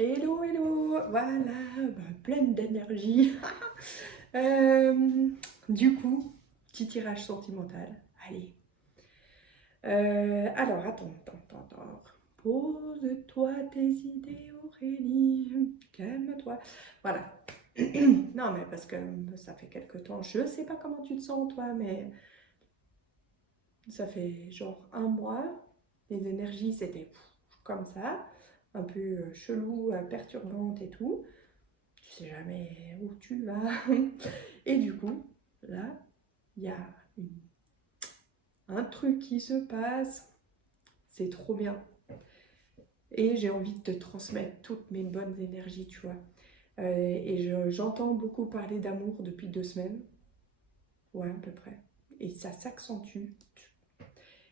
Hello, hello, voilà, pleine d'énergie. Euh, du coup, petit tirage sentimental. Allez. Alors, attends. Pose-toi tes idées, Aurélie. Calme-toi. Voilà. Non, mais parce que ça fait quelque temps. Je sais pas comment tu te sens, toi, mais ça fait genre un mois. Les énergies, c'était comme ça. Un peu chelou, perturbante et tout. Tu sais jamais où tu vas. Et du coup, là, il y a un truc qui se passe, c'est trop bien. Et j'ai envie de te transmettre toutes mes bonnes énergies, tu vois. J'entends beaucoup parler d'amour depuis 2 semaines, ouais, à peu près. Et ça s'accentue.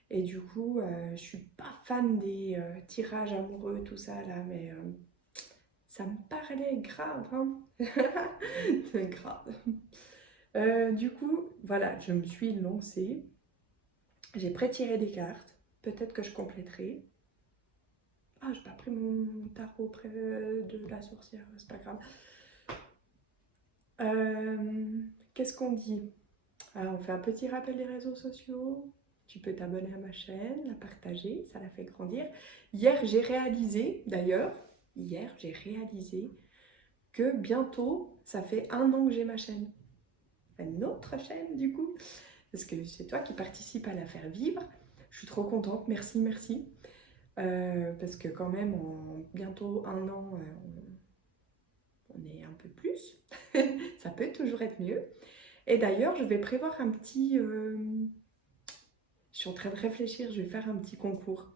Et du coup, je suis pas fan des tirages amoureux, tout ça là, mais ça me parlait grave, hein. C'est grave. Du coup, voilà, je me suis lancée. J'ai pré-tiré des cartes. Peut-être que je compléterai. Ah, j'ai pas pris mon tarot près de la sorcière, c'est pas grave. Qu'est-ce qu'on dit? Ah, on fait un petit rappel des réseaux sociaux. Tu peux t'abonner à ma chaîne, la partager, ça la fait grandir. Hier, j'ai réalisé que bientôt, ça fait 1 an que j'ai ma chaîne. Une autre chaîne, du coup. Parce que c'est toi qui participes à la faire vivre. Je suis trop contente, merci, merci. Parce que quand même, en bientôt 1 an, on est un peu plus. Ça peut toujours être mieux. Et d'ailleurs, je vais prévoir un petit... je suis en train de réfléchir, je vais faire un petit concours.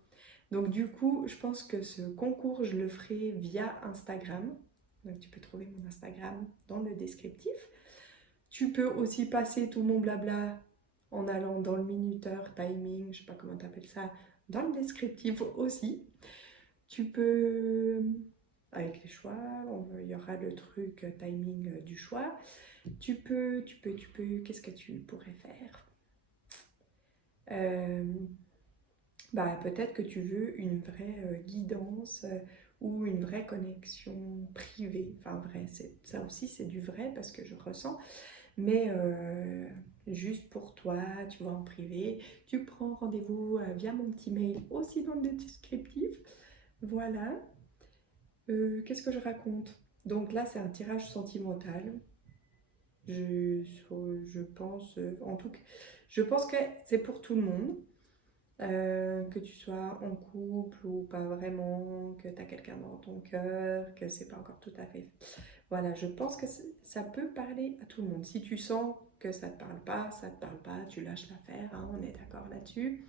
Donc du coup, je pense que ce concours, je le ferai via Instagram. Donc tu peux trouver mon Instagram dans le descriptif. Tu peux aussi passer tout mon blabla en allant dans le minuteur, timing, je sais pas comment tu appelles ça, dans le descriptif aussi. Tu peux, avec les choix, il y aura le truc timing du choix. Qu'est-ce que tu pourrais faire? Euh, Peut-être que tu veux une vraie guidance ou une vraie connexion privée. Enfin, vrai, ça aussi, c'est du vrai parce que je ressens. Mais juste pour toi, tu vois, en privé, tu prends rendez-vous via mon petit mail aussi dans le descriptif. Voilà. Qu'est-ce que je raconte? Donc là, c'est un tirage sentimental. Je, je pense, en tout cas, je pense que c'est pour tout le monde. Que tu sois en couple ou pas vraiment, que tu as quelqu'un dans ton cœur, que c'est pas encore tout à fait. Voilà, je pense que ça peut parler à tout le monde. Si tu sens que ça te parle pas, ça te parle pas, tu lâches l'affaire, hein, on est d'accord là-dessus.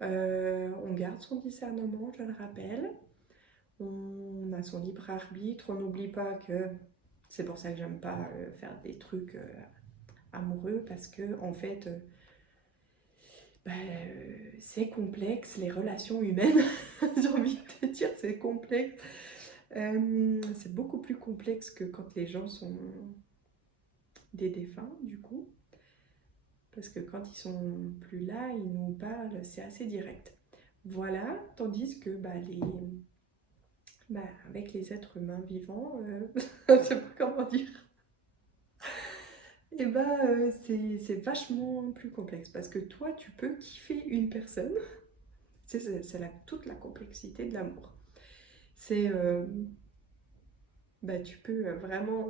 On garde son discernement, je le rappelle. On a son libre arbitre. On n'oublie pas que c'est pour ça que j'aime pas faire des trucs amoureux parce que en fait, c'est complexe, les relations humaines. J'ai envie de te dire, c'est complexe. C'est beaucoup plus complexe que quand les gens sont des défunts, du coup. Parce que quand ils sont plus là, ils nous parlent, c'est assez direct. Voilà, tandis que avec les êtres humains vivants, je sais pas comment dire, c'est vachement plus complexe. Parce que toi, tu peux kiffer une personne, toute la complexité de l'amour. C'est, tu peux vraiment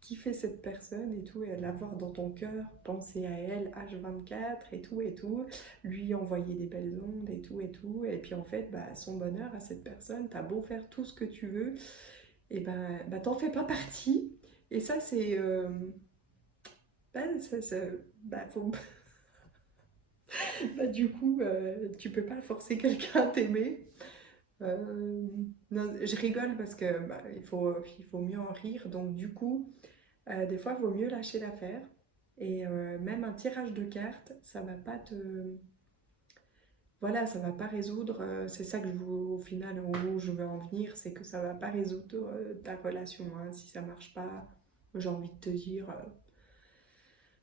kiffer cette personne et tout, et l'avoir dans ton cœur, penser à elle H24 et tout, lui envoyer des belles ondes et tout, et puis en fait, son bonheur à cette personne, t'as beau faire tout ce que tu veux, et t'en fais pas partie, et ça c'est... ça, faut... du coup, tu peux pas forcer quelqu'un à t'aimer. Non, je rigole parce que il faut mieux en rire, donc du coup, des fois, il vaut mieux lâcher l'affaire. Et même un tirage de cartes, ça va pas te... Voilà, ça va pas résoudre... c'est ça que au final, où je veux en venir, c'est que ça va pas résoudre ta relation, hein. Si ça marche pas, j'ai envie de te dire...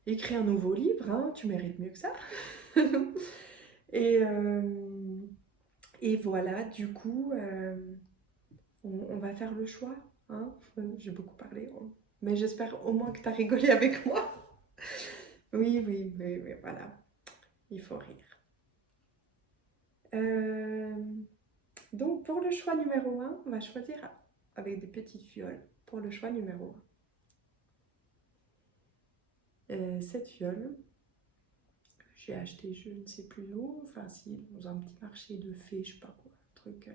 écris un nouveau livre, hein, tu mérites mieux que ça. et, euh, et voilà, du coup, on va va faire le choix. Hein? J'ai beaucoup parlé, hein. Mais j'espère au moins que tu as rigolé avec moi. Oui, oui, oui, oui, voilà. Il faut rire. Donc, pour le choix numéro 1, on va choisir avec des petites fioles. Pour le choix numéro 1. Cette fiole, j'ai acheté je ne sais plus où, enfin si, dans un petit marché de fées, je sais pas quoi, un truc.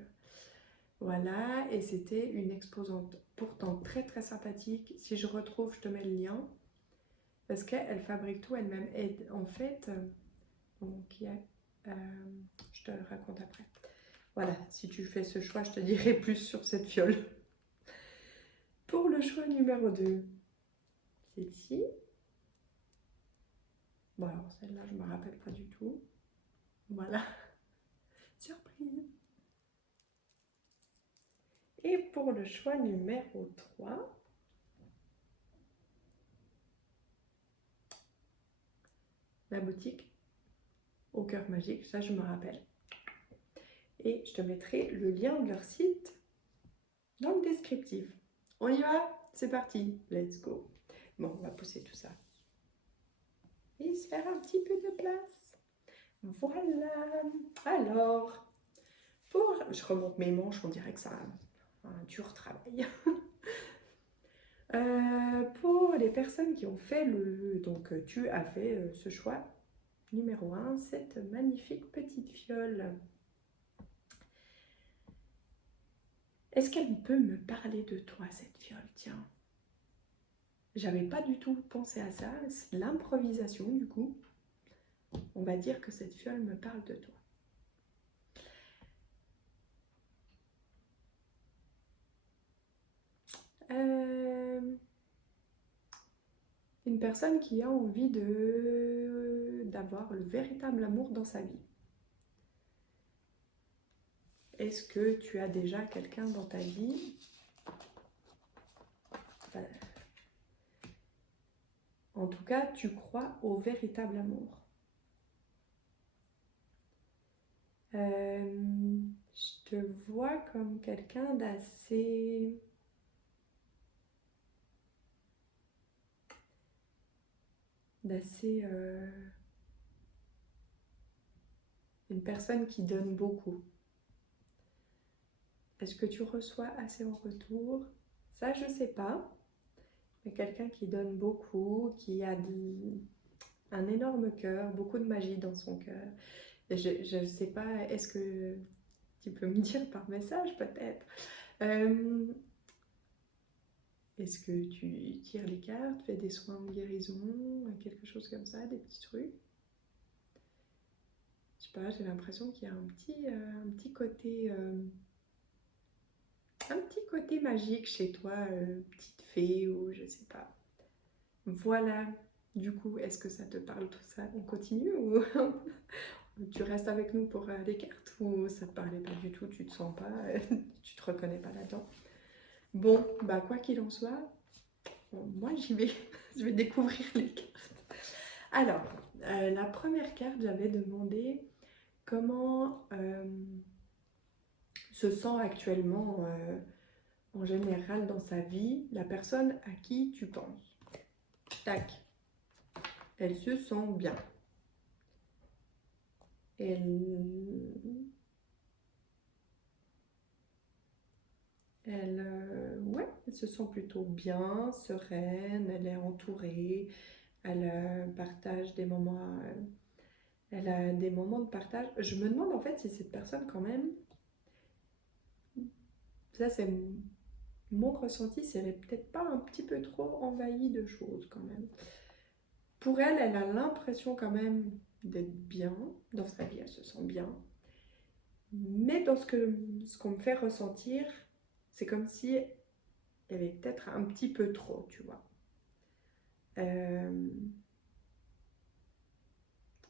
Voilà, et c'était une exposante pourtant très très sympathique. Si je retrouve, je te mets le lien. Parce qu'elle fabrique tout elle-même. Et en fait, donc, je te raconte après. Voilà, si tu fais ce choix, je te dirai plus sur cette fiole. Pour le choix numéro 2, c'est ici. Bon, alors celle-là, je ne me rappelle pas du tout. Voilà, surprise. Et pour le choix numéro 3, la boutique au cœur magique, ça je me rappelle. Et je te mettrai le lien de leur site dans le descriptif. On y va? C'est parti, let's go. Bon, on va pousser tout ça. Et se faire un petit peu de place. Voilà. Alors, je remonte mes manches, on dirait que ça a un dur travail. Pour les personnes qui ont fait donc tu as fait ce choix numéro 1, cette magnifique petite fiole. Est-ce qu'elle peut me parler de toi, cette fiole? Tiens, j'avais pas du tout pensé à ça, c'est l'improvisation du coup. On va dire que cette fiole me parle de toi. Une personne qui a envie d'avoir le véritable amour dans sa vie. Est-ce que tu as déjà quelqu'un dans ta vie? En tout cas, tu crois au véritable amour. Je te vois comme quelqu'un d'assez... une personne qui donne beaucoup. Est-ce que tu reçois assez en retour? Ça, je ne sais pas. Mais quelqu'un qui donne beaucoup, qui a un énorme cœur, beaucoup de magie dans son cœur. Je ne sais pas, est-ce que tu peux me dire par message peut-être? Est-ce que tu tires les cartes, fais des soins de guérison, quelque chose comme ça, des petits trucs? Je sais pas, j'ai l'impression qu'il y a un petit côté magique chez toi, petite fée ou je sais pas. Voilà, du coup, est-ce que ça te parle tout ça? On continue ou tu restes avec nous pour les cartes ou ça te parlait pas du tout, tu te sens pas, tu te reconnais pas là-dedans? Bon, bah quoi qu'il en soit, bon, moi j'y vais, je vais découvrir les cartes. Alors, la première carte, j'avais demandé comment se sent actuellement en général dans sa vie la personne à qui tu penses. Tac, elle se sent bien. Ouais, elle se sent plutôt bien, sereine, elle est entourée, elle partage des moments, elle a des moments de partage. Je me demande en fait si cette personne quand même, ça c'est mon ressenti, c'est qu'elle est peut-être pas un petit peu trop envahie de choses quand même. Pour elle, elle a l'impression quand même d'être bien dans sa vie, elle se sent bien. Mais dans ce qu'on me fait ressentir, c'est comme si il y avait peut-être un petit peu trop, tu vois.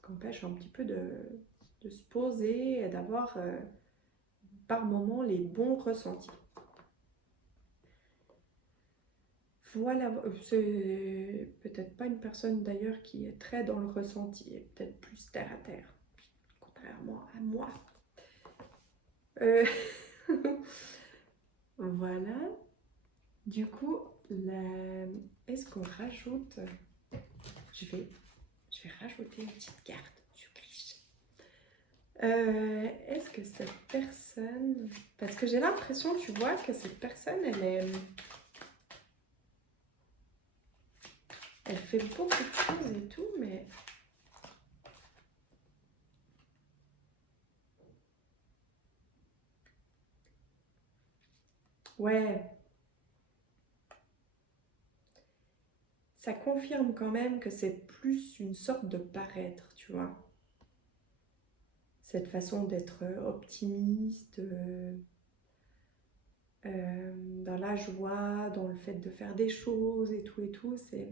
Qu'empêche un petit peu de se poser et d'avoir par moments les bons ressentis. Voilà, c'est peut-être pas une personne d'ailleurs qui est très dans le ressenti, et peut-être plus terre à terre, contrairement à moi. Voilà. Du coup, est-ce qu'on rajoute... Je vais rajouter une petite carte. Je triche. Est-ce que cette personne... Parce que j'ai l'impression, tu vois, que cette personne, elle fait beaucoup de choses et tout, mais... Ouais, ça confirme quand même que c'est plus une sorte de paraître, tu vois. Cette façon d'être optimiste, dans la joie, dans le fait de faire des choses et tout, c'est...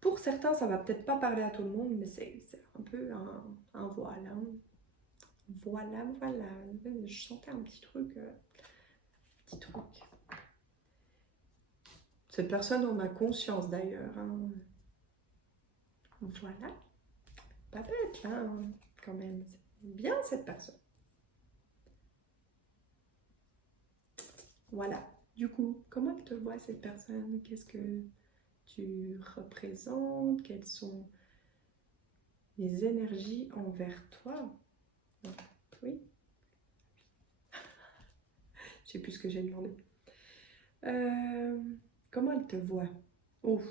Pour certains, ça va peut-être pas parler à tout le monde, mais c'est un peu un voile, hein. Voilà, voilà. Je sentais un petit truc, petit truc. Cette personne en a conscience d'ailleurs, hein. Voilà. Pas bête, là, hein, quand même. C'est bien cette personne. Voilà. Du coup, comment elle te voit cette personne? Qu'est-ce que tu représentes? Quelles sont les énergies envers toi? Donc, oui, je sais plus ce que j'ai demandé. Euh, comment elle te voit? Ouf,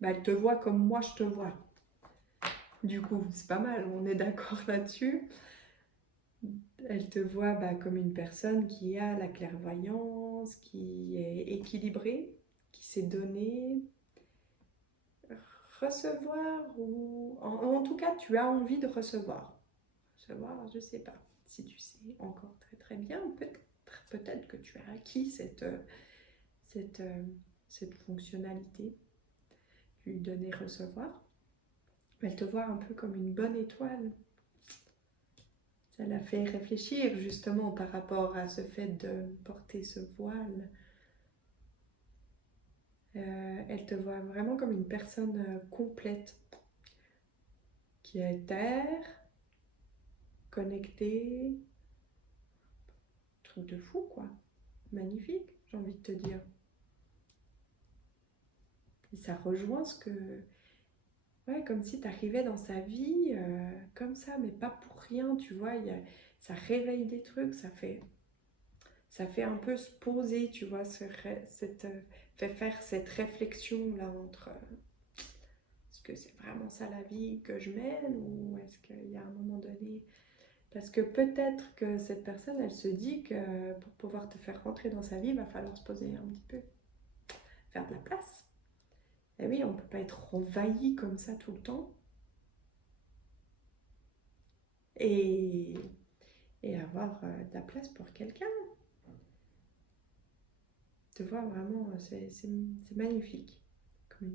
bah, elle te voit comme moi je te vois. Du coup, c'est pas mal, on est d'accord là-dessus. Elle te voit bah, comme une personne qui a la clairvoyance, qui est équilibrée, qui sait donner, recevoir ou... En tout cas, tu as envie de recevoir. Recevoir, je sais pas. Si tu sais encore très très bien, peut-être que tu as acquis cette, cette fonctionnalité, lui donner, recevoir. Elle te voit un peu comme une bonne étoile. Ça l'a fait réfléchir justement par rapport à ce fait de porter ce voile. Elle te voit vraiment comme une personne complète, qui est terre, connectée, truc de fou quoi. Magnifique, j'ai envie de te dire. Et ça rejoint ce que... Ouais, comme si tu arrivais dans sa vie comme ça, mais pas pour rien, tu vois. Ça réveille des trucs, ça fait un peu se poser, tu vois, fait faire cette réflexion-là entre est-ce que c'est vraiment ça la vie que je mène ou est-ce qu'il y a un moment donné... Parce que peut-être que cette personne, elle se dit que pour pouvoir te faire rentrer dans sa vie, il va falloir se poser un petit peu, faire de la place. Et oui, on ne peut pas être envahi comme ça tout le temps. Et, et avoir de la place pour quelqu'un. Te voir vraiment, c'est magnifique. Comme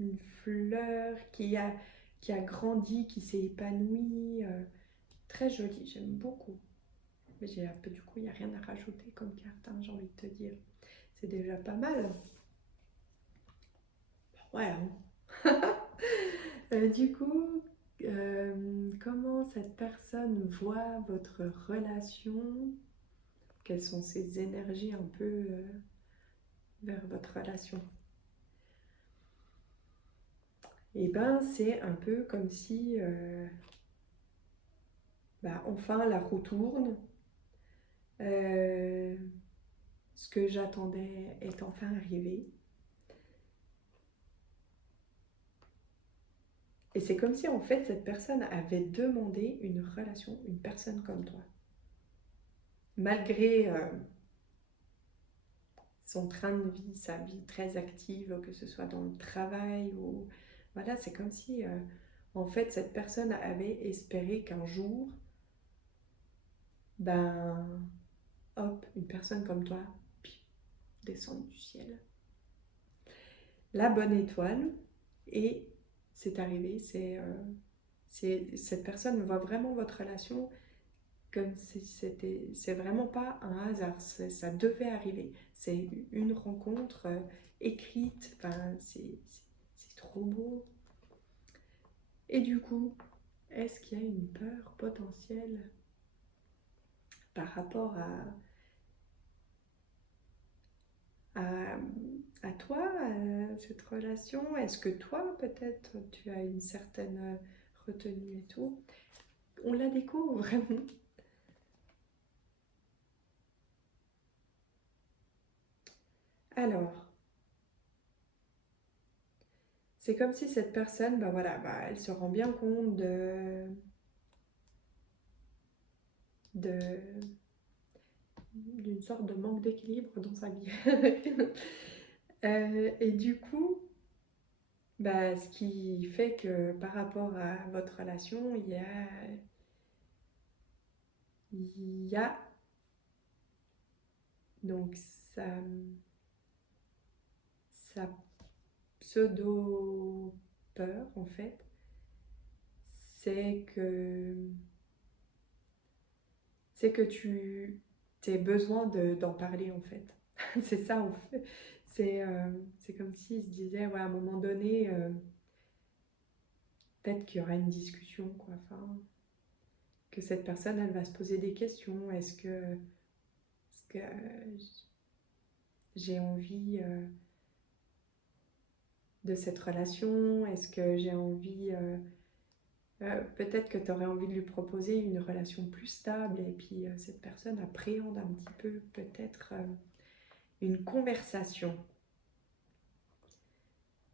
une fleur qui a grandi, qui s'est épanouie. Très jolie, j'aime beaucoup. Mais du coup, il n'y a rien à rajouter comme carte, hein, j'ai envie de te dire. C'est déjà pas mal. Ouais. Hein. Du coup, comment cette personne voit votre relation? Quelles sont ses énergies un peu vers votre relation? Et ben, c'est un peu comme si, enfin, la roue tourne. Euh, ce que j'attendais est enfin arrivé. Et c'est comme si, en fait, cette personne avait demandé une relation, une personne comme toi. Malgré son train de vie, sa vie très active, que ce soit dans le travail ou... Voilà, c'est comme si, en fait, cette personne avait espéré qu'un jour, ben, hop, une personne comme toi, puis, descende du ciel. La bonne étoile, et c'est arrivé, cette personne voit vraiment votre relation comme si c'est vraiment pas un hasard, ça devait arriver. C'est une rencontre écrite, enfin, c'est trop beau. Et du coup, est-ce qu'il y a une peur potentielle par rapport à toi, cette relation? Est-ce que toi, peut-être, tu as une certaine retenue et tout? On la découvre vraiment. Alors, c'est comme si cette personne, bah voilà, bah, elle se rend bien compte de- d'une sorte de manque d'équilibre dans sa vie. Et du coup, bah, ce qui fait que par rapport à votre relation, il y a donc sa pseudo-peur, en fait, c'est que, c'est que tu aies besoin d'en parler, en fait. C'est ça, en fait. C'est comme s'il se disait, ouais, à un moment donné, peut-être qu'il y aura une discussion, quoi. Enfin, que cette personne, elle va se poser des questions. Est-ce que j'ai envie de cette relation? Est-ce que j'ai envie... peut-être que tu aurais envie de lui proposer une relation plus stable et puis cette personne appréhende un petit peu peut-être une conversation,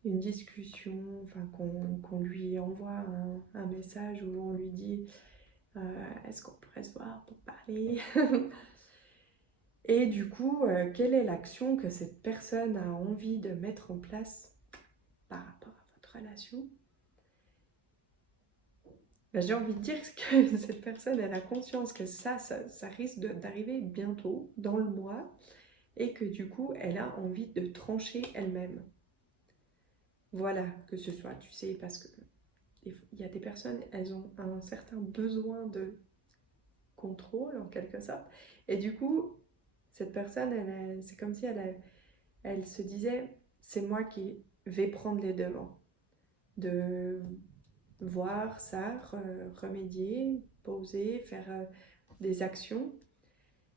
une discussion, enfin qu'on lui envoie un message où on lui dit est-ce qu'on pourrait se voir pour parler? Et du coup, quelle est l'action que cette personne a envie de mettre en place par rapport à votre relation? Ben, j'ai envie de dire que cette personne, elle a conscience que ça risque d'arriver bientôt, dans le mois, et que du coup, elle a envie de trancher elle-même. Voilà, que ce soit, tu sais, parce que il y a des personnes, elles ont un certain besoin de contrôle, en quelque sorte, et du coup, cette personne, c'est comme si elle se disait, c'est moi qui vais prendre les devants, de voir ça, remédier, poser, faire des actions,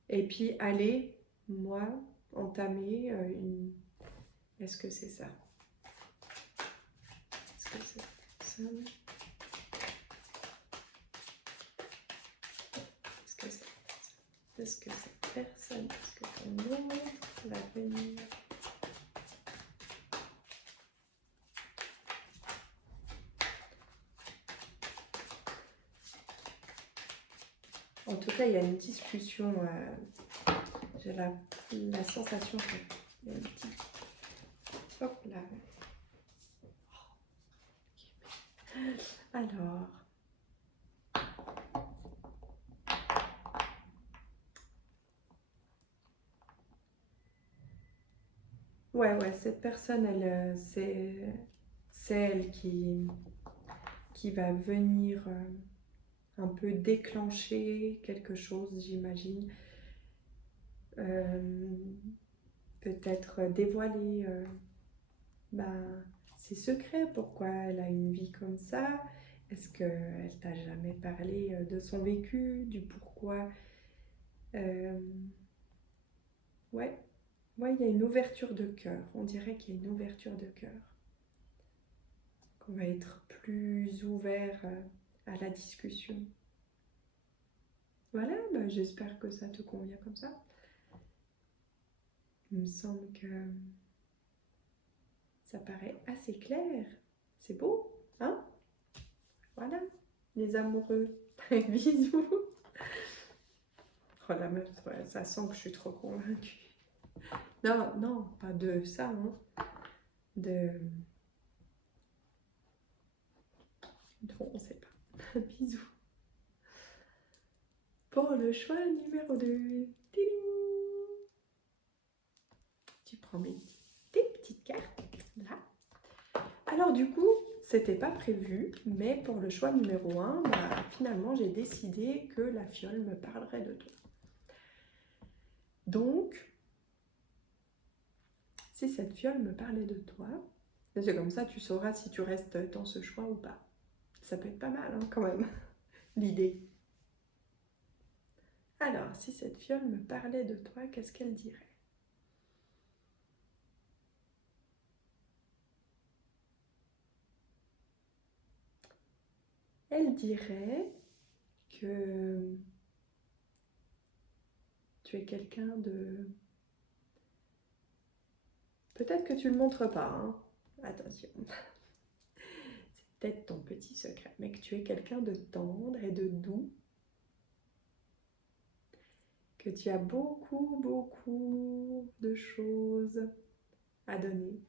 et puis aller, moi, entamer une... Est-ce que c'est ça? Est-ce que c'est ça? Est-ce que cette personne, est-ce que ton nom va venir? En tout cas, il y a une discussion. J'ai la sensation qu'il y a une petite... Hop là. Alors... Ouais, cette personne, c'est elle qui va venir un peu déclencher quelque chose, j'imagine. Euh, Peut-être dévoiler ben, ses secrets, pourquoi elle a une vie comme ça. Est-ce qu'elle t'a jamais parlé de son vécu, du pourquoi euh, Ouais, ouais, il y a une ouverture de cœur. On dirait qu'il y a une ouverture de cœur. Qu'on va être plus ouvert à la discussion. Voilà, bah, j'espère que ça te convient comme ça. Il me semble que ça paraît assez clair. C'est beau, hein? Voilà, les amoureux. Bisous. Oh la meuf, ouais, ça sent que je suis trop convaincue. Non, non, pas de ça, hein. De... Non, on sait pas. Bisous. Pour le choix numéro 2. Tu prends tes petites cartes, là. Alors du coup, c'était pas prévu, mais pour le choix numéro 1, bah, finalement, j'ai décidé que la fiole me parlerait de toi. Donc, si cette fiole me parlait de toi, c'est comme ça, tu sauras si tu restes dans ce choix ou pas. Ça peut être pas mal, hein, quand même, l'idée. Alors, si cette fiole me parlait de toi, qu'est-ce qu'elle dirait? elle dirait que tu es quelqu'un de... Peut-être que tu ne le montres pas, hein. Attention. C'est peut-être ton petit secret, mais que tu es quelqu'un de tendre et de doux, que tu as beaucoup, beaucoup de choses à donner,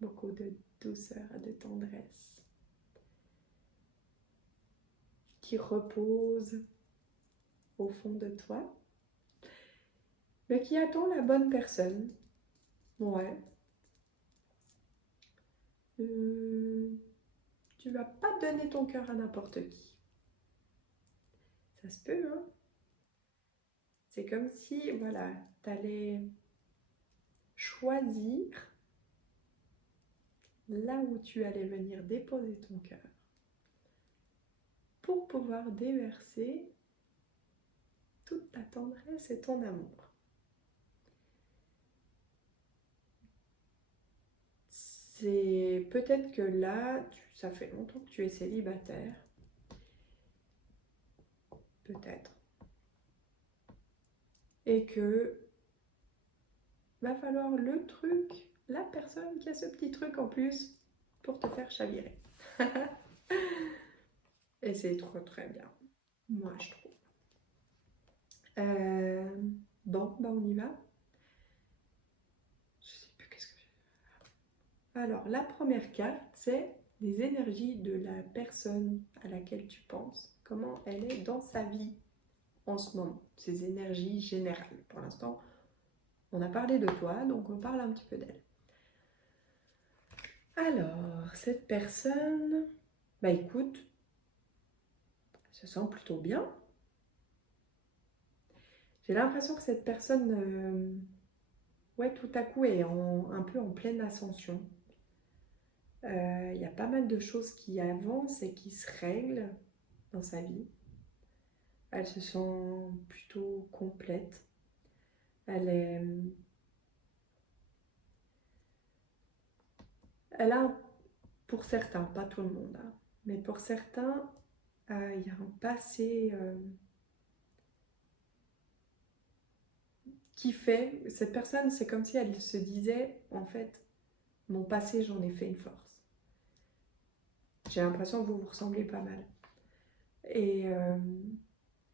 beaucoup de douceur et de tendresse, qui repose au fond de toi, mais qui attend la bonne personne. Ouais. Tu vas pas donner ton cœur à n'importe qui. Ça se peut, hein? C'est comme si, voilà, tu allais choisir là où tu allais venir déposer ton cœur pour pouvoir déverser toute ta tendresse et ton amour. C'est peut-être que là, ça fait longtemps que tu es célibataire. Peut-être. Et que va falloir le truc, la personne qui a ce petit truc en plus pour te faire chavirer. Et c'est trop très bien. Moi, je trouve. Bon, bah on y va. Je sais plus qu'est-ce que j'ai. Alors, la première carte, c'est les énergies de la personne à laquelle tu penses. Comment elle est dans sa vie en ce moment. Ces énergies générales. Pour l'instant, on a parlé de toi, donc on parle un petit peu d'elle. Alors, cette personne, bah écoute, elle se sent plutôt bien. J'ai l'impression que cette personne, ouais, tout à coup est un peu en pleine ascension. Il y a pas mal de choses qui avancent et qui se règlent dans sa vie. Elle se sent plutôt complète. Elle est, elle a, pour certains, pas tout le monde, hein, mais pour certains, il y a un passé qui fait, cette personne, c'est comme si elle se disait, en fait, mon passé, j'en ai fait une force. J'ai l'impression que vous vous ressemblez pas mal. Et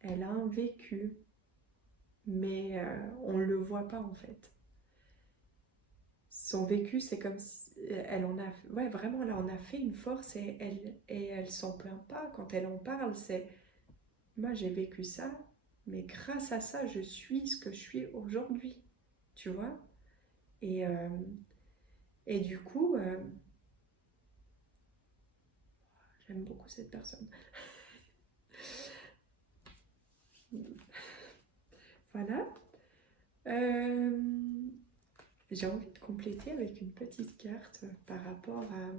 elle a un vécu, mais on ne le voit pas en fait. Son vécu, c'est comme si elle en a, ouais, vraiment, elle en a fait une force et elle s'en plaint pas quand elle en parle. C'est, moi, j'ai vécu ça, mais grâce à ça, je suis ce que je suis aujourd'hui, tu vois. Et, euh, et du coup, j'aime beaucoup cette personne. Voilà. Euh, j'ai envie de compléter avec une petite carte par rapport à...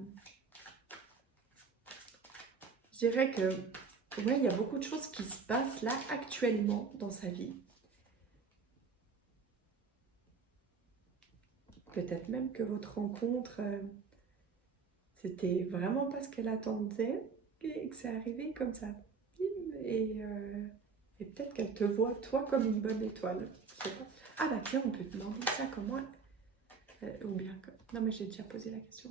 Je dirais que, ouais, il y a beaucoup de choses qui se passent là actuellement dans sa vie. Peut-être même que votre rencontre, c'était vraiment pas ce qu'elle attendait et que c'est arrivé comme ça. Et, euh, et peut-être qu'elle te voit, toi, comme une bonne étoile. Je sais pas. Ah bah tiens, on peut te demander ça, comment... ou bien... Non mais j'ai déjà posé la question.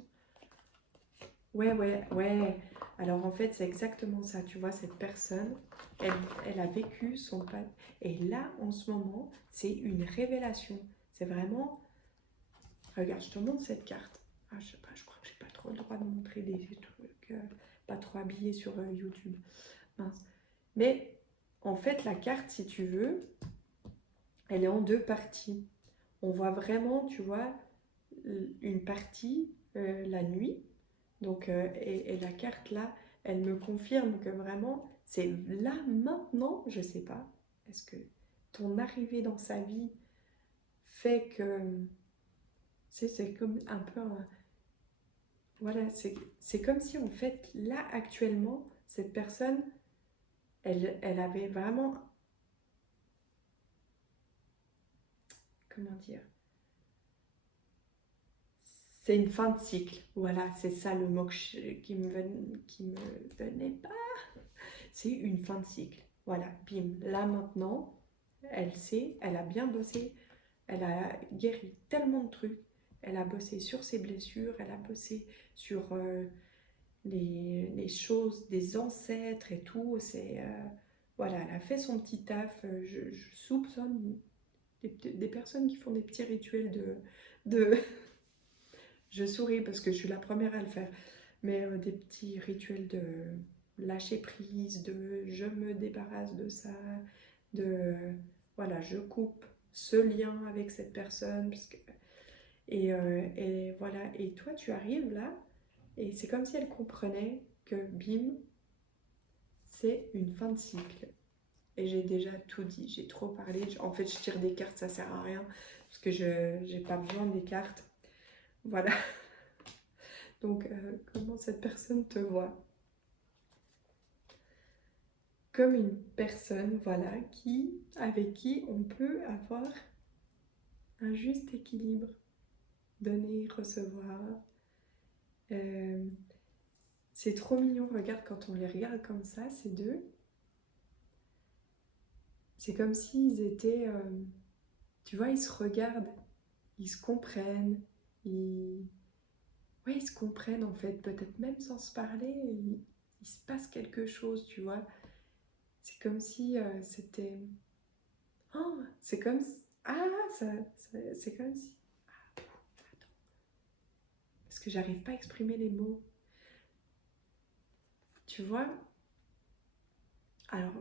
Ouais, ouais, ouais. Alors en fait, c'est exactement ça. Tu vois, cette personne, elle a vécu son pas. Et là, en ce moment, c'est une révélation. C'est vraiment... Regarde, je te montre cette carte. Ah, je sais pas, je crois que j'ai pas trop le droit de montrer des trucs pas trop habillés sur YouTube. Mince. Mais en fait, la carte, si tu veux, elle est en deux parties. On voit vraiment, tu vois, une partie la nuit. Donc, et la carte là, elle me confirme que vraiment, c'est là, maintenant, je sais pas. Est-ce que ton arrivée dans sa vie fait que c'est comme un peu un... Voilà, c'est comme si en fait, là, actuellement, cette personne, elle avait vraiment... Comment dire? C'est une fin de cycle. Voilà, c'est ça le mot qui me venait pas. C'est une fin de cycle. Voilà, bim. Là maintenant, elle sait, elle a bien bossé, elle a guéri tellement de trucs. Elle a bossé sur ses blessures, elle a bossé sur les choses des ancêtres et tout. Voilà, elle a fait son petit taf. Je soupçonne des personnes qui font des petits rituels de je souris parce que je suis la première à le faire, mais des petits rituels de lâcher prise, de je me débarrasse de ça, de voilà, je coupe ce lien avec cette personne, et voilà, et toi tu arrives là, et c'est comme si elle comprenait que bim, c'est une fin de cycle. Et j'ai déjà tout dit, j'ai trop parlé. En fait, je tire des cartes, ça sert à rien, parce que je n'ai pas besoin des cartes. Voilà. Donc, comment cette personne te voit? Comme une personne, voilà, avec qui on peut avoir un juste équilibre, donner, recevoir. Euh, c'est trop mignon, regarde, quand on les regarde comme ça, ces deux, c'est comme s'ils étaient, tu vois, ils se regardent, ils se comprennent, ouais, ils se comprennent en fait, peut-être même sans se parler, il se passe quelque chose, tu vois. C'est comme si c'était... Oh, c'est comme si... Ah, c'est comme si... Parce que j'arrive pas à exprimer les mots. Tu vois? Alors,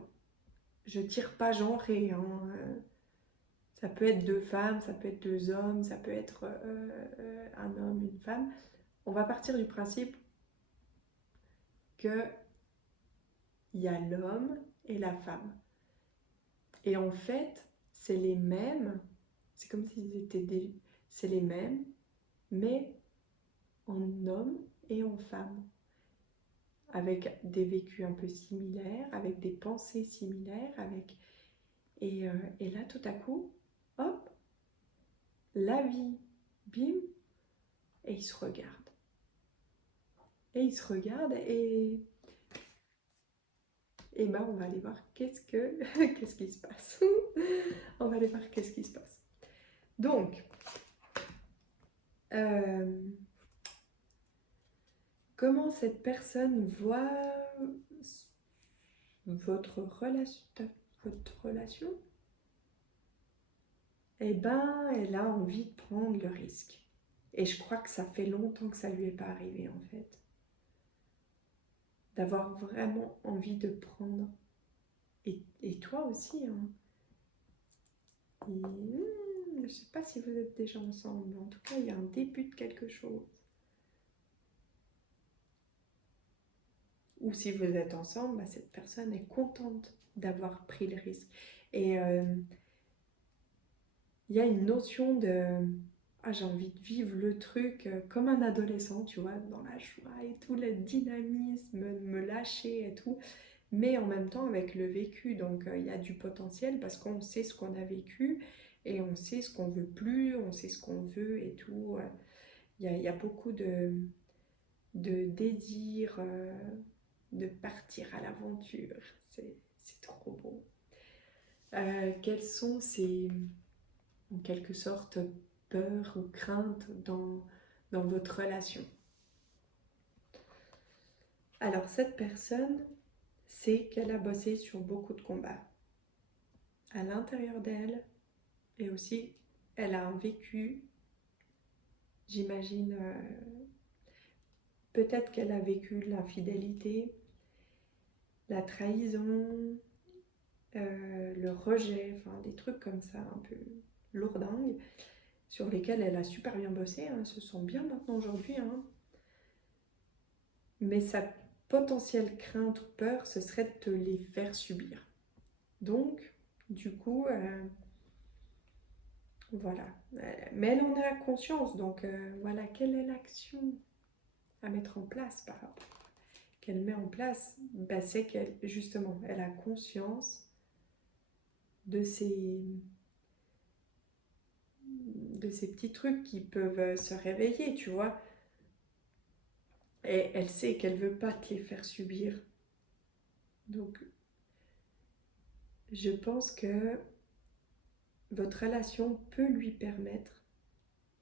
je tire pas genré, hein. Ça peut être deux femmes, ça peut être deux hommes, ça peut être un homme, une femme. On va partir du principe qu'il y a l'homme et la femme. Et en fait, c'est les mêmes, c'est comme s'ils étaient c'est les mêmes, mais en homme et en femme, avec des vécus un peu similaires, avec des pensées similaires, et là, tout à coup, hop, la vie, bim, et ils se regardent. Et ils se regardent, et ben, on va aller voir qu'est-ce qui se passe. On va aller voir qu'est-ce qui se passe. Donc, comment cette personne voit votre relation? Eh ben, elle a envie de prendre le risque. Et je crois que ça fait longtemps que ça lui est pas arrivé en fait. D'avoir vraiment envie de prendre. Et toi aussi, hein. Je ne sais pas si vous êtes déjà ensemble, mais en tout cas, il y a un début de quelque chose. Ou si vous êtes ensemble, bah, cette personne est contente d'avoir pris le risque. Et il y a une notion de ah, j'ai envie de vivre le truc comme un adolescent, tu vois, dans la joie et tout, le dynamisme, me lâcher et tout, mais en même temps avec le vécu. Donc il y a du potentiel parce qu'on sait ce qu'on a vécu et on sait ce qu'on veut plus, on sait ce qu'on veut et tout. Il y a beaucoup de désir de partir à l'aventure. C'est trop beau. Quelles sont ces, en quelque sorte, peurs ou craintes dans votre relation? Alors, cette personne sait qu'elle a bossé sur beaucoup de combats à l'intérieur d'elle et aussi elle a un vécu, j'imagine, peut-être qu'elle a vécu l'infidélité, la trahison, le rejet, enfin des trucs comme ça un peu lourdingues sur lesquels elle a super bien bossé, hein, elle se sent bien maintenant aujourd'hui, hein. Mais sa potentielle crainte ou peur, ce serait de te les faire subir. Donc, du coup, voilà. Mais elle en a conscience, donc voilà, quelle est l'action à mettre en place par rapport qu'elle met en place? Bah, c'est qu'elle, justement, elle a conscience de de ces petits trucs qui peuvent se réveiller, tu vois. Et elle sait qu'elle veut pas te les faire subir. Donc, je pense que votre relation peut lui permettre,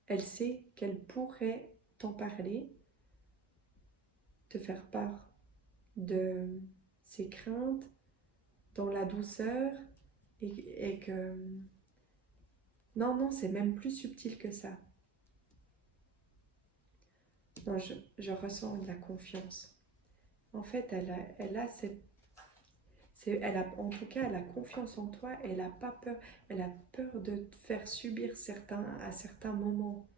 elle sait qu'elle pourrait t'en parler, te faire part de ses craintes dans la douceur et que... Non, non, c'est même plus subtil que ça. Non, je ressens de la confiance. En fait, elle a cette... Elle a, en tout cas, elle a confiance en toi, elle n'a pas peur, elle a peur de te faire subir à certains moments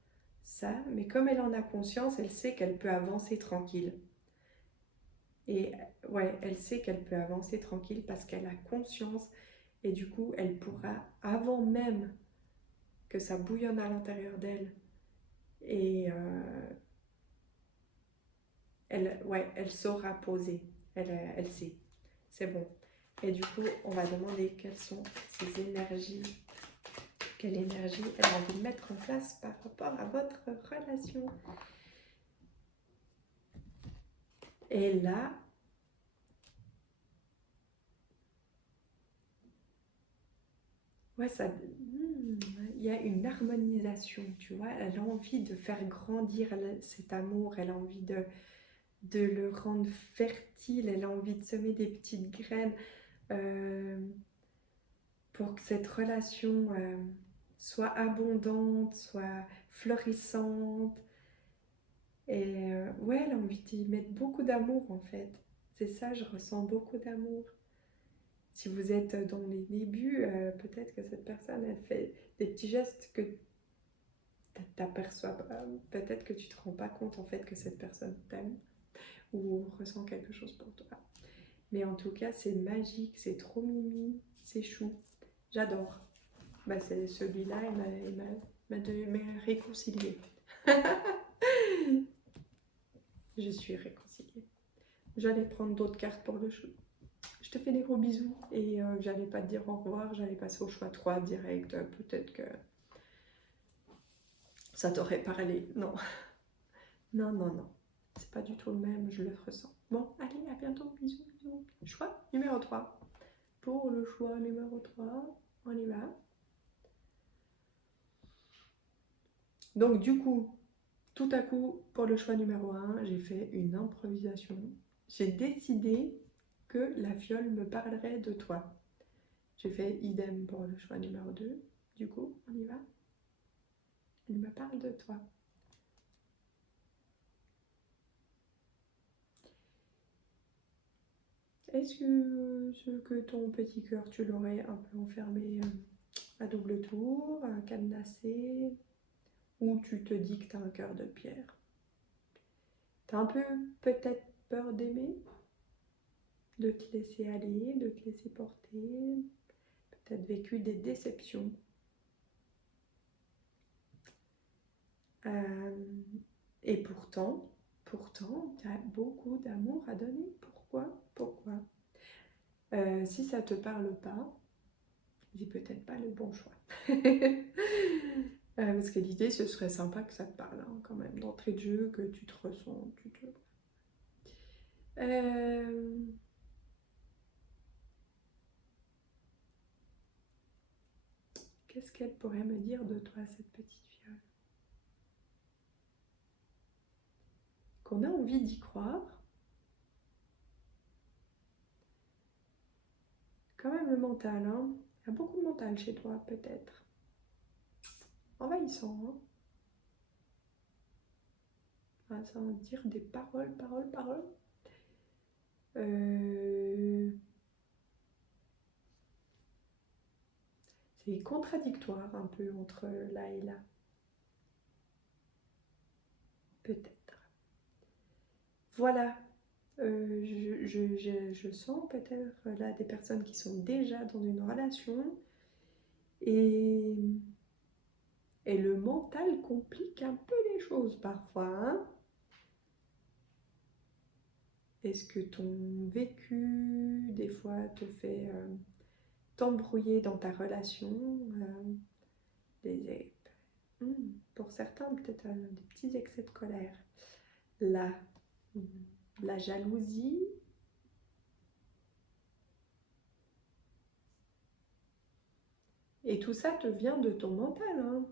ça, mais comme elle en a conscience, elle sait qu'elle peut avancer tranquille. Et ouais, elle sait qu'elle peut avancer tranquille parce qu'elle a conscience et du coup, elle pourra, avant même que ça bouillonne à l'intérieur d'elle, et elle saura poser, elle sait, c'est bon. Et du coup, on va demander quelles sont ces énergies, quelle énergie elle a envie de mettre en place par rapport à votre relation. Et là, ouais, il y a une harmonisation, tu vois. Elle a envie de faire grandir cet amour, elle a envie de le rendre fertile, elle a envie de semer des petites graines euh, pour que cette relation soit abondante, soit florissante. Et ouais, elle a envie d'y mettre beaucoup d'amour en fait. C'est ça, je ressens beaucoup d'amour. Si vous êtes dans les débuts, peut-être que cette personne, elle fait des petits gestes que t'aperçois pas. Peut-être que tu te rends pas compte en fait que cette personne t'aime ou ressent quelque chose pour toi. Mais en tout cas, c'est magique, c'est trop mimi, c'est chou. J'adore. Bah, c'est celui-là, il m'a réconciliée. Je suis réconciliée. J'allais prendre d'autres cartes pour le chou. Je te fais des gros bisous et j'allais pas te dire au revoir, j'allais passer au choix 3 direct. Peut-être que ça t'aurait parlé. Non, non, non, non. C'est pas du tout le même, je le ressens. Bon, allez, à bientôt. Bisous, bisous. Choix numéro 3. Pour le choix numéro 3, on y va. Donc du coup, tout à coup, pour le choix numéro 1, j'ai fait une improvisation. J'ai décidé que la fiole me parlerait de toi. J'ai fait idem pour le choix numéro 2. Du coup, on y va. Elle me parle de toi. Est-ce que ton petit cœur, tu l'aurais un peu enfermé à double tour, cadenassé, ou tu te dis que tu as un cœur de pierre? Tu as un peu peut-être peur d'aimer, de te laisser aller, de te laisser porter, peut-être vécu des déceptions. Et pourtant, tu as beaucoup d'amour à donner. Pourquoi si ça te parle pas, c'est peut-être pas le bon choix. Parce que l'idée, ce serait sympa que ça te parle, hein, quand même, d'entrée de jeu, que tu te ressens, Qu'est-ce qu'elle pourrait me dire de toi, cette petite fiole? Qu'on a envie d'y croire. Quand même le mental, hein. Il y a beaucoup de mental chez toi, peut-être. Envahissant, hein. Ah, ça veut dire des paroles. C'est contradictoire un peu entre là et là. Peut-être. Voilà. Je sens peut-être là des personnes qui sont déjà dans une relation et, et le mental complique un peu les choses parfois, hein. Est-ce que ton vécu, des fois, te fait t'embrouiller dans ta relation Pour certains, peut-être des petits excès de colère. La, la jalousie. Et tout ça te vient de ton mental, hein.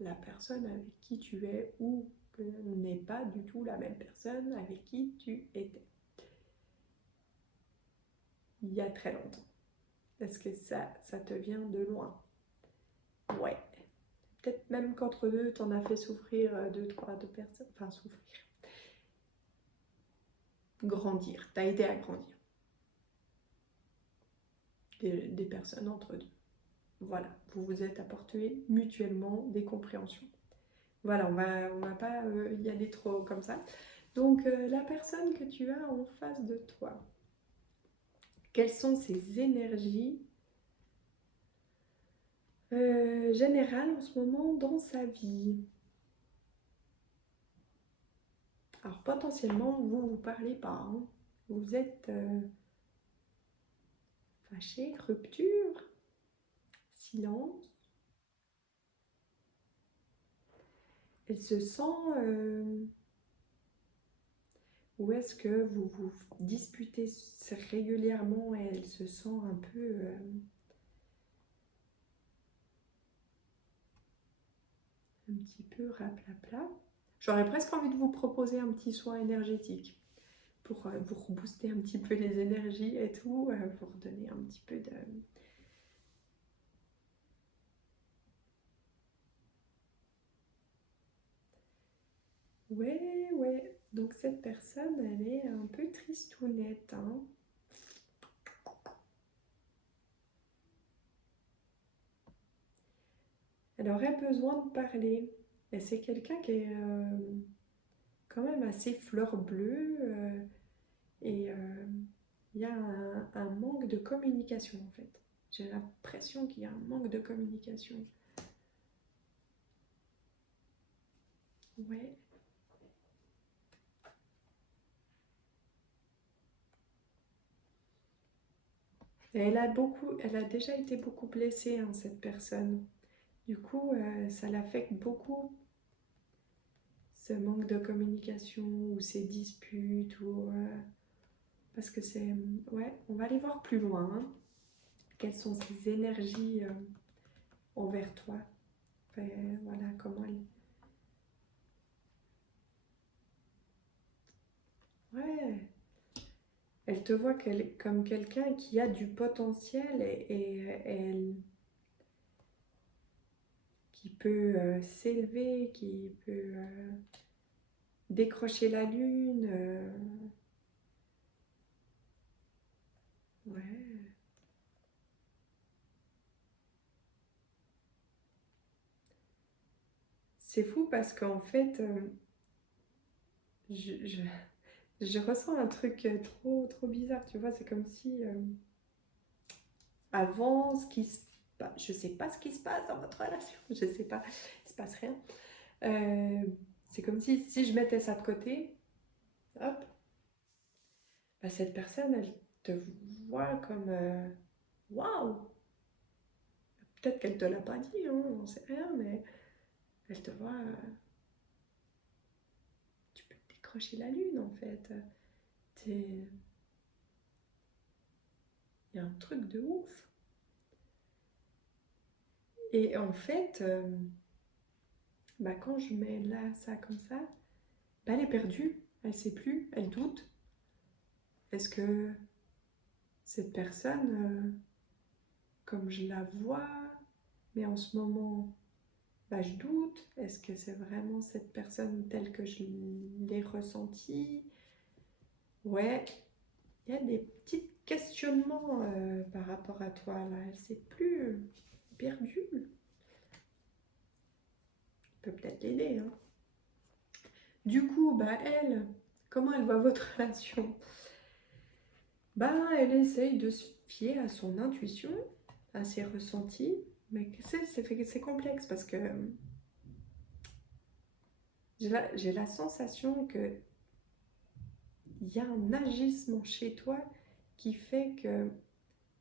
La personne avec qui tu es ou n'est pas du tout la même personne avec qui tu étais il y a très longtemps. Est-ce que ça te vient de loin? Ouais. Peut-être même qu'entre deux, t'en as fait souffrir deux personnes. Enfin, souffrir. Grandir. T'as aidé à grandir. Des personnes entre deux. Voilà. Vous vous êtes apporté mutuellement des compréhensions. Voilà, on va pas y aller trop comme ça. Donc, la personne que tu as en face de toi, quelles sont ses énergies générales en ce moment dans sa vie? Alors, potentiellement, vous ne parlez pas, hein. Vous êtes fâché, rupture, silence. Elle se sent... ou est-ce que vous vous disputez régulièrement et elle se sent un peu... un petit peu raplapla. J'aurais presque envie de vous proposer un petit soin énergétique pour vous rebooster un petit peu les énergies et tout, vous redonner un petit peu de... Ouais, ouais. Donc cette personne, elle est un peu tristounette, hein. Elle aurait besoin de parler. Et c'est quelqu'un qui est quand même assez fleur bleue. Et il y a un manque de communication en fait. J'ai l'impression qu'il y a un manque de communication. Ouais. Et elle a déjà été beaucoup blessée, hein, cette personne. Du coup, ça l'affecte beaucoup, ce manque de communication ou ces disputes ou parce que c'est ouais, on va aller voir plus loin, hein. Quelles sont ses énergies envers toi? Enfin, voilà comment elle. Ouais, elle te voit comme quelqu'un qui a du potentiel et elle qui peut s'élever, qui peut décrocher la lune. Ouais. C'est fou parce qu'en fait, je, je- je ressens un truc trop bizarre, tu vois. C'est comme si avant, je sais pas ce qui se passe dans votre relation, je sais pas, il se passe rien. Euh, c'est comme si je mettais ça de côté, hop, bah, cette personne, elle te voit comme waouh! Peut-être qu'elle te l'a pas dit, hein, on sait rien, mais elle te voit, tu peux décrocher la lune en fait. Il y a un truc de ouf. Et en fait, bah, quand je mets là ça comme ça, bah, elle est perdue, elle sait plus, elle doute. Est-ce que cette personne, comme je la vois, mais en ce moment, bah, je doute, est-ce que c'est vraiment cette personne telle que je l'ai ressentie? Ouais, il y a des petits questionnements par rapport à toi là, elle sait plus, perdue. Peut peut-être l'aider, hein. Du coup, bah elle, comment elle voit votre relation? Bah elle essaye de se fier à son intuition, à ses ressentis, mais c'est complexe parce que j'ai la sensation que il y a un agissement chez toi qui fait que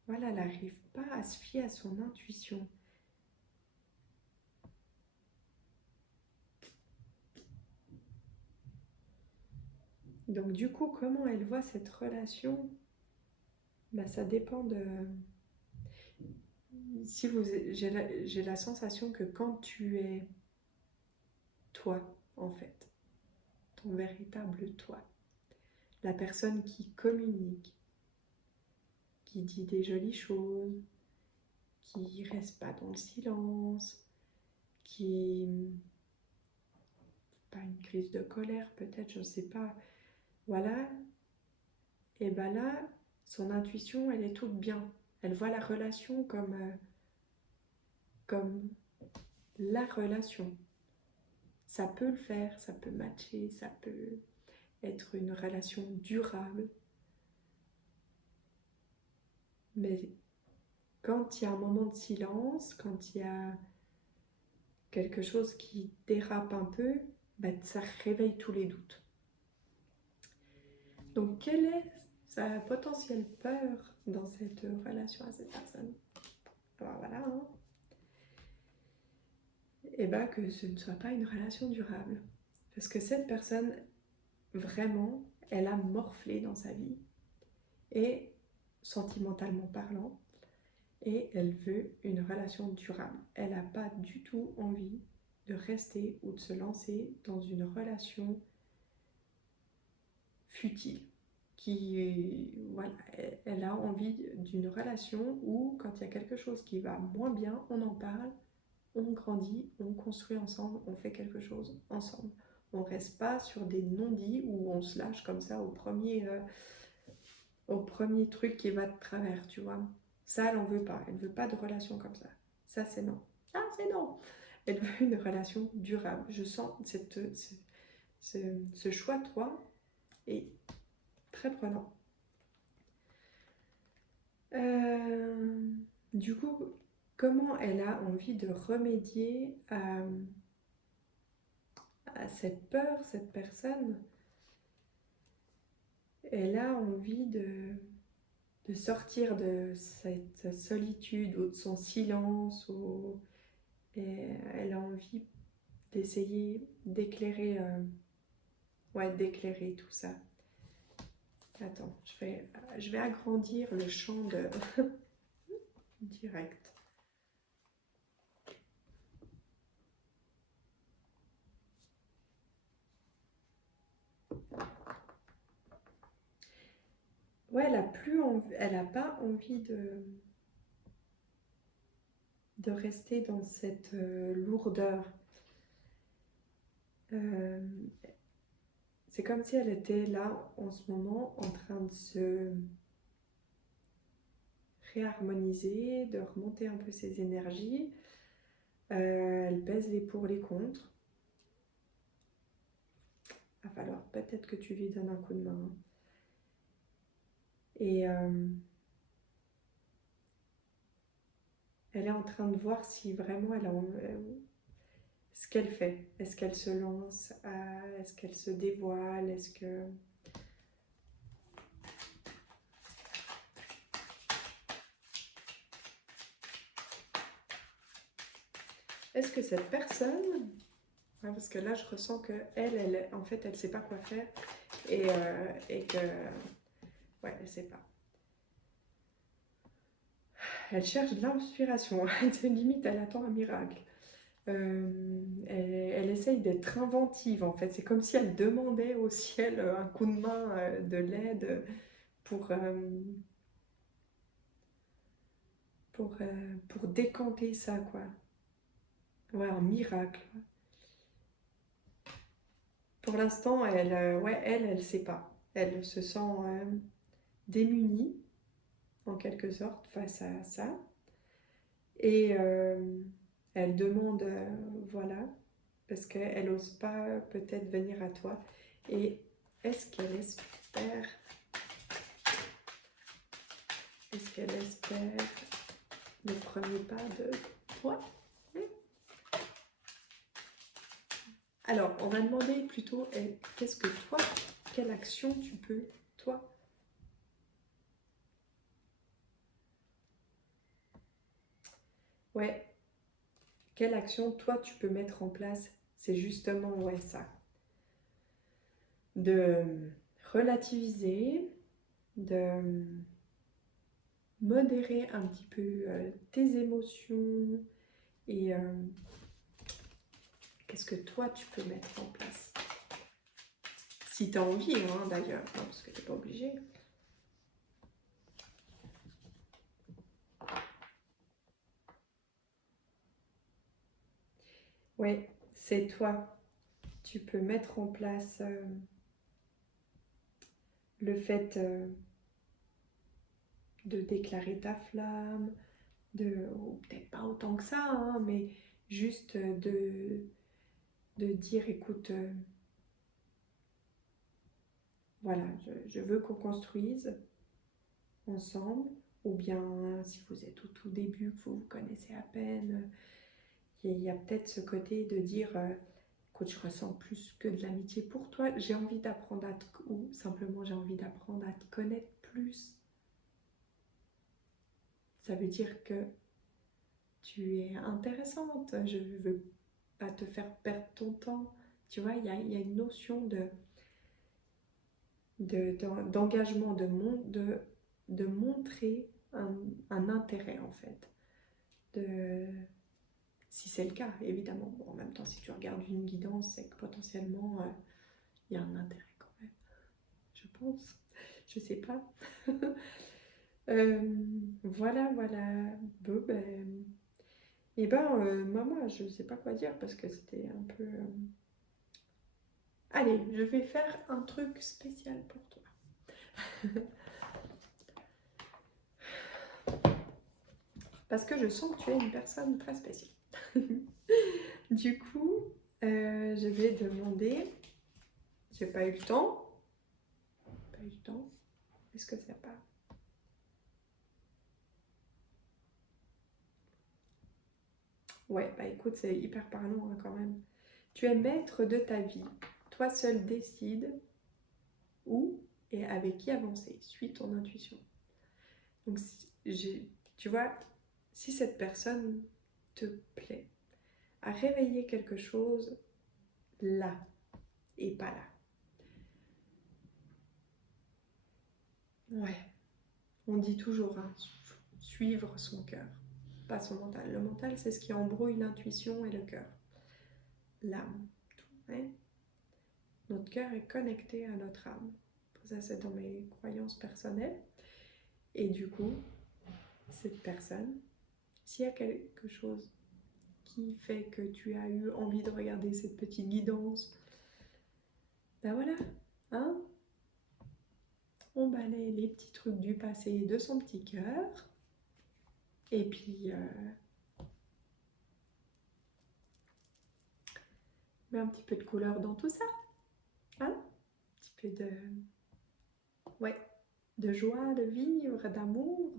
voilà, elle n'arrive pas à se fier à son intuition. Donc du coup, comment elle voit cette relation? Bah, ça dépend de... Si vous... J'ai la sensation que quand tu es toi, en fait, ton véritable toi, la personne qui communique, qui dit des jolies choses, qui reste pas dans le silence, qui... pas une crise de colère peut-être, je sais pas, voilà, et ben là, son intuition, elle est toute bien. Elle voit la relation comme la relation. Ça peut le faire, ça peut matcher, ça peut être une relation durable. Mais quand il y a un moment de silence, quand il y a quelque chose qui dérape un peu, ben ça réveille tous les doutes. Donc, quelle est sa potentielle peur dans cette relation à cette personne? Alors voilà, hein. Et bien que ce ne soit pas une relation durable. Parce que cette personne, vraiment, elle a morflé dans sa vie, et sentimentalement parlant, et elle veut une relation durable. Elle n'a pas du tout envie de rester ou de se lancer dans une relation futile. Voilà, elle a envie d'une relation où quand il y a quelque chose qui va moins bien, on en parle, on grandit, on construit ensemble, on fait quelque chose ensemble. On ne reste pas sur des non-dits où on se lâche comme ça au premier truc qui va de travers, tu vois. Ça, elle n'en veut pas. Elle ne veut pas de relation comme ça. Ça, c'est non. Ah, c'est non. Elle veut une relation durable. Je sens ce choix de toi est très prenant. Du coup, comment elle a envie de remédier à cette peur, cette personne? Elle a envie de sortir de cette solitude ou de son silence, et elle a envie d'essayer d'éclairer d'éclairer tout ça. Attends, je vais agrandir le champ de direct. Ouais, elle a pas envie de rester dans cette lourdeur. C'est comme si elle était là en ce moment en train de se réharmoniser, de remonter un peu ses énergies. Elle pèse les pour, les contre. Il va falloir peut-être que tu lui donnes un coup de main. Et elle est en train de voir si vraiment elle a ce qu'elle fait. Est-ce qu'elle se lance? Est-ce qu'elle se dévoile? Est-ce que cette personne... Ouais, parce que là, je ressens que en fait, elle sait pas quoi faire, et que... Ouais, elle sait pas. Elle cherche de l'inspiration. Limite, elle attend un miracle. Elle essaye d'être inventive, en fait. C'est comme si elle demandait au ciel un coup de main, de l'aide pour décanter ça, quoi. Ouais, un miracle. Pour l'instant, elle sait pas. Elle se sent démunie, en quelque sorte, face à ça. Et elle demande, voilà, parce qu'elle n'ose pas peut-être venir à toi. Et est-ce qu'elle espère le premier pas de toi? Alors, on va demander plutôt, qu'est-ce que toi, quelle action tu peux, toi? Ouais, quelle action, toi, tu peux mettre en place? C'est justement, ouais, ça. De relativiser, de modérer un petit peu tes émotions et qu'est-ce que toi tu peux mettre en place. Si tu as envie, hein, d'ailleurs, hein, parce que tu n'es pas obligé. Oui, c'est toi. Tu peux mettre en place le fait de déclarer ta flamme, ou peut-être pas autant que ça, hein, mais juste de dire, écoute, voilà, je veux qu'on construise ensemble, ou bien si vous êtes au tout début, que vous vous connaissez à peine, il y a peut-être ce côté de dire, écoute, je ressens plus que de l'amitié pour toi, j'ai envie d'apprendre ou simplement j'ai envie d'apprendre à te connaître plus. Ça veut dire que tu es intéressante, je veux pas te faire perdre ton temps. Tu vois, il y a une notion d'engagement, de montrer un intérêt en fait. Si c'est le cas, évidemment. Bon, en même temps, si tu regardes une guidance, c'est que potentiellement, il y a un intérêt quand même. Je pense. Je sais pas. Voilà, voilà. Bon, ben... Et ben, maman, je sais pas quoi dire parce que c'était un peu... Allez, je vais faire un truc spécial pour toi. Parce que je sens que tu es une personne très spéciale. Du coup, je vais demander... J'ai pas eu le temps. Pas eu le temps. Est-ce que ça part? Ouais, bah écoute, c'est hyper parlant hein, quand même. Tu es maître de ta vie. Toi seul décides où et avec qui avancer. Suis ton intuition. Donc, tu vois, si cette personne te plaît, à réveiller quelque chose là et pas là. Ouais, on dit toujours, hein, suivre son cœur, pas son mental. Le mental, c'est ce qui embrouille l'intuition et le cœur. L'âme. Ouais. Notre cœur est connecté à notre âme. Ça, c'est dans mes croyances personnelles. Et du coup, cette personne, s'il y a quelque chose qui fait que tu as eu envie de regarder cette petite guidance, ben voilà, hein, on balaye les petits trucs du passé de son petit cœur. Et puis, mets un petit peu de couleur dans tout ça. Hein, un petit peu de... Ouais, de joie, de vivre, d'amour.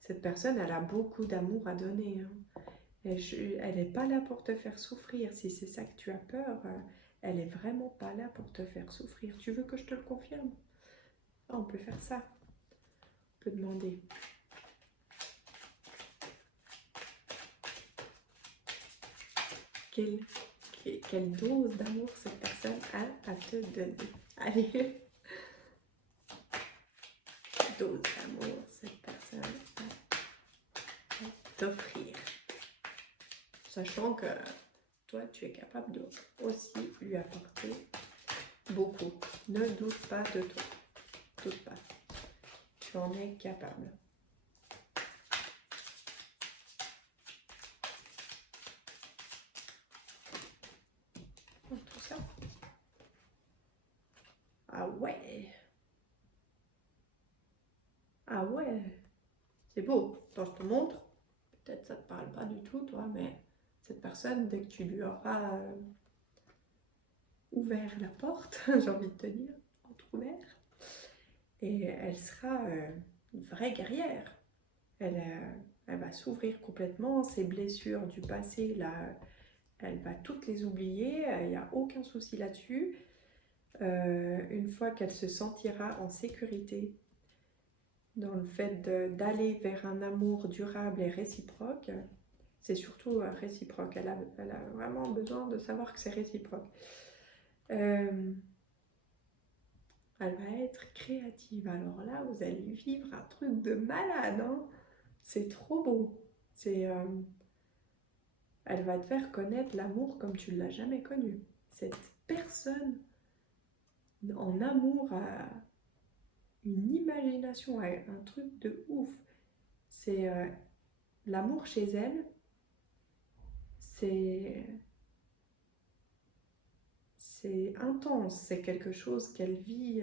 Cette personne, elle a beaucoup d'amour à donner. Hein. Elle n'est pas là pour te faire souffrir. Si c'est ça que tu as peur, elle n'est vraiment pas là pour te faire souffrir. Tu veux que je te le confirme? Ah, on peut faire ça. On peut demander. Quelle dose d'amour cette personne a à te donner. Allez. Dose d'amour cette personne a à t'offrir. Sachant que toi, tu es capable de aussi lui apporter beaucoup. Ne doute pas de toi. Doute pas. Tu en es capable. Tout ça. Ah ouais. Ah ouais. C'est beau. Attends, je te montre. Peut-être ça ne te parle pas du tout, toi, mais cette personne, dès que tu lui auras ouvert la porte, j'ai envie de te dire, entrouvert, et elle sera une vraie guerrière. Elle va s'ouvrir complètement. Ses blessures du passé, là, elle va toutes les oublier. Il n'y a aucun souci là-dessus. Une fois qu'elle se sentira en sécurité dans le fait d'aller vers un amour durable et réciproque, c'est surtout réciproque. Elle a vraiment besoin de savoir que c'est réciproque. Elle va être créative. Alors là, vous allez vivre un truc de malade, hein. C'est trop beau. Elle va te faire connaître l'amour comme tu ne l'as jamais connu. Cette personne en amour a une imagination, a un truc de ouf. C'est l'amour chez elle, c'est intense, c'est quelque chose qu'elle vit.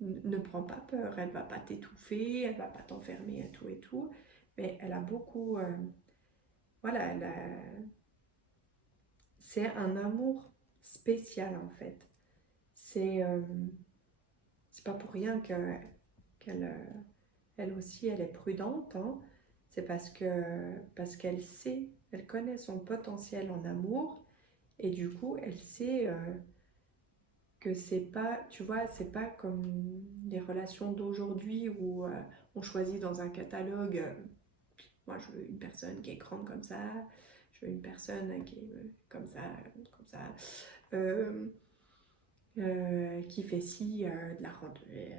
Ne prends pas peur, elle va pas t'étouffer, elle va pas t'enfermer et tout, mais elle a beaucoup, voilà, c'est un amour spécial en fait. C'est c'est pas pour rien qu'elle elle aussi elle est prudente, hein. C'est parce qu'elle sait, elle connaît son potentiel en amour et du coup elle sait que c'est pas, tu vois, c'est pas comme les relations d'aujourd'hui où on choisit dans un catalogue, moi je veux une personne qui est grande comme ça, je veux une personne qui est comme ça, euh, qui fait ci, de la randonnée,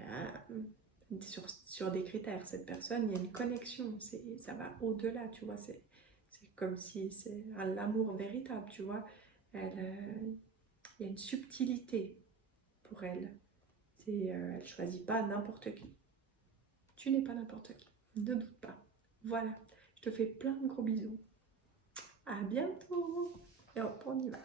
sur des critères. Cette personne, il y a une connexion, ça va au-delà, tu vois, c'est comme si c'est l'amour véritable, tu vois. Il y a une subtilité pour elle. Elle choisit pas n'importe qui. Tu n'es pas n'importe qui. Ne doute pas. Voilà. Je te fais plein de gros bisous. À bientôt. Et hop, on y va.